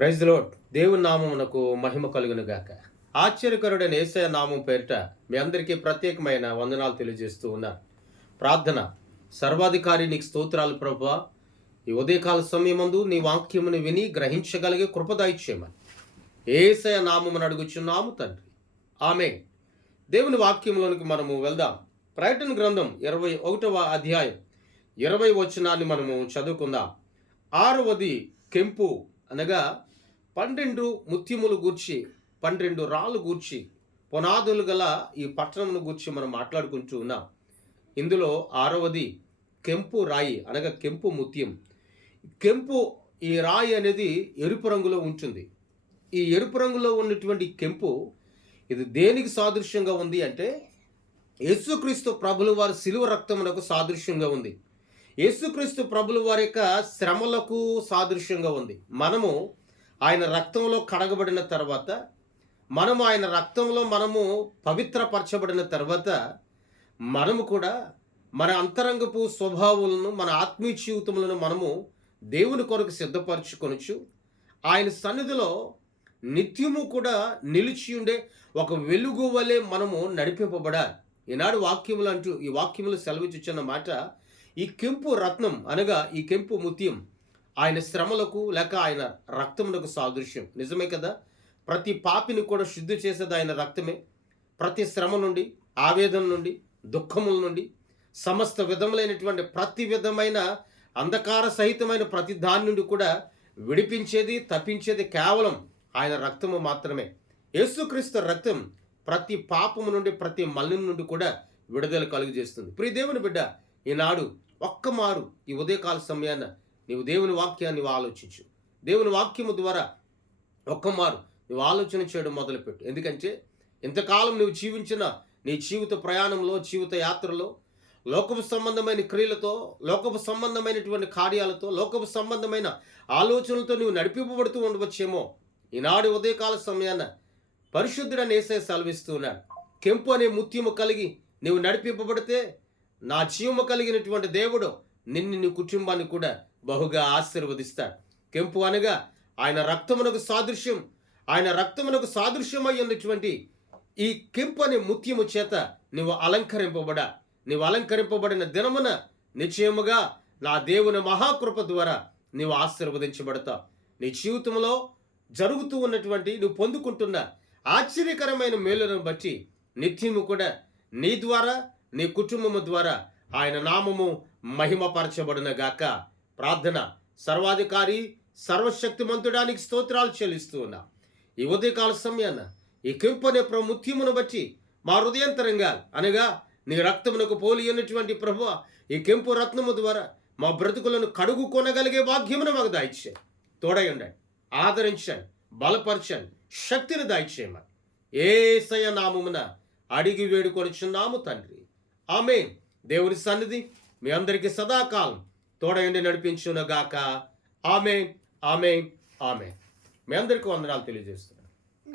Praise the lord. దేవుని నామమునకు మహిమ కలుగును గాక. ఆశ్చర్యకరుడైన యేసయ్య నామం పేరిట మీ అందరికీ ప్రత్యేకమైన వందనాలు తెలియజేస్తూ ఉన్నా. ప్రార్థన. సర్వాధికారి నీకు స్తోత్రాలు ప్రభువా. ఈ ఉదయకాల సమయమందు నీ వాక్యమును విని గ్రహించగలిగే కృప దయచేయమని యేసయ్య నామమును అడుగుచున్నాము తండ్రి. ఆమేన్. దేవుని వాక్యంలోనికి మనము వెళ్దాం. ప్రకటన గ్రంథం 21వ అధ్యాయం 20 వచనాన్ని మనము చదువుకుందాం. 6వది కెంపు అనగా 12 ముత్యములు గూర్చి 12 రాళ్ళు గూర్చి పునాదులు గల ఈ పట్టణమును గూర్చి మనం మాట్లాడుకుంటూ ఉన్నాం. ఇందులో 6వది కెంపు రాయి అనగా కెంపు ముత్యం. కెంపు ఈ రాయి అనేది ఎరుపు రంగులో ఉంటుంది. ఈ ఎరుపు రంగులో ఉన్నటువంటి కెంపు ఇది దేనికి సాదృశ్యంగా ఉంది అంటే యేసుక్రీస్తు ప్రభుల వారి శిలువ రక్తమునకు సాదృశ్యంగా ఉంది. యేసుక్రీస్తు ప్రభుల వారి యొక్క శ్రమలకు సాదృశ్యంగా ఉంది. మనము ఆయన రక్తంలో కడగబడిన తర్వాత, మనము ఆయన రక్తంలో పవిత్రపరచబడిన తర్వాత, మనము కూడా మన అంతరంగపు స్వభావాలను, మన ఆత్మీయ జీవితములను మనము దేవుని కొరకు సిద్ధపరచుకొనొచ్చు. ఆయన సన్నిధిలో నిత్యము కూడా నిలిచి ఉండే ఒక వెలుగు వలె మనము నడిపింపబడాలి. ఈనాడు ఈ వాక్యములు సెలవిచ్చుచున్న మాట, ఈ కెంపు రత్నం అనగా ఈ కెంపు ముత్యం ఆయన శ్రమలకు లేక ఆయన రక్తమునకు సాదృశ్యం. నిజమే కదా. ప్రతి పాపిని కూడా శుద్ధి చేసేది ఆయన రక్తమే. ప్రతి శ్రమ నుండి, ఆవేదన నుండి, దుఃఖముల నుండి, సమస్త విధములైనటువంటి ప్రతి విధమైన అంధకార సహితమైన ప్రతి దాని నుండి కూడా విడిపించేది, తప్పించేది కేవలం ఆయన రక్తము మాత్రమే. యేసుక్రీస్తు రక్తం ప్రతి పాపము నుండి, ప్రతి మలినం నుండి కూడా విడుదల కలుగజేస్తుంది. ప్రియ దేవుని బిడ్డ, ఈనాడు ఒక్కమారు ఈ ఉదయకాల సమయాన నీవు దేవుని వాక్యాన్ని ఆలోచించు. దేవుని వాక్యము ద్వారా ఒక్కమారు నువ్వు ఆలోచన చేయడం మొదలుపెట్టు. ఎందుకంటే ఇంతకాలం నువ్వు జీవించిన నీ జీవిత ప్రయాణంలో, జీవిత యాత్రలో లోకపు సంబంధమైన క్రియలతో, లోకపు సంబంధమైనటువంటి కార్యాలతో, లోకపు సంబంధమైన ఆలోచనలతో నువ్వు నడిపింపబడుతూ ఉండవచ్చేమో. ఈనాడు ఉదయకాల సమయాన పరిశుద్ధుడని యేసయ్య సెలవిస్తూ ఉన్నాడు. కెంపు అనే ముత్యము కలిగి నువ్వు నడిపింపబడితే నా జీవము కలిగినటువంటి దేవుడు నిన్ను, నీ కుటుంబాన్ని కూడా బహుగా ఆశీర్వదిస్తాడు. కెంపు అనగా ఆయన రక్తమునకు సాదృశ్యం. ఆయన రక్తమునకు సాదృశ్యమై ఉన్నటువంటి ఈ కెంపు అనే ముత్యము చేత నువ్వు అలంకరింపబడిన దినమున నిశ్చయముగా నా దేవుని మహాకృప ద్వారా నువ్వు ఆశీర్వదించబడతావు. నీ జీవితంలో జరుగుతూ ఉన్నటువంటి, నువ్వు పొందుకుంటున్న ఆశ్చర్యకరమైన మేలులను బట్టి నిత్యము కూడా నీ ద్వారా, నీ కుటుంబము ద్వారా ఆయన నామము మహిమపరచబడున గాక. ప్రార్థన. సర్వాధికారి, సర్వశక్తిమంతుడానికి స్తోత్రాలు చెల్లిస్తూ ఉన్నా. ఈ ఉదయకాల సమయాన ఈ కెంపు అనే ముత్యమును బట్టి మా హృదయంతరంగా అనగా నీ రక్తమునకు పోలి ఉన్నటువంటి ప్రభువా, ఈ కెంపు రత్నము ద్వారా మా బ్రతుకులను కడుగు కొనగలిగే భాగ్యమును మాకు దాయిచ్చాను. తోడయండి, ఆదరించండి, బలపరచండి, శక్తిని దాయిచేయమని యేసయ్య నామమున అడిగి వేడుకొనుచున్నాము తండ్రి. ఆమేన్. దేవుని సన్నిధి మీ అందరికీ సదాకాలం తోడయండి నడిపించును గాక. ఆమేన్, ఆమేన్, ఆమేన్. మీ అందరికీ వందనాలు తెలియజేస్తున్నాను.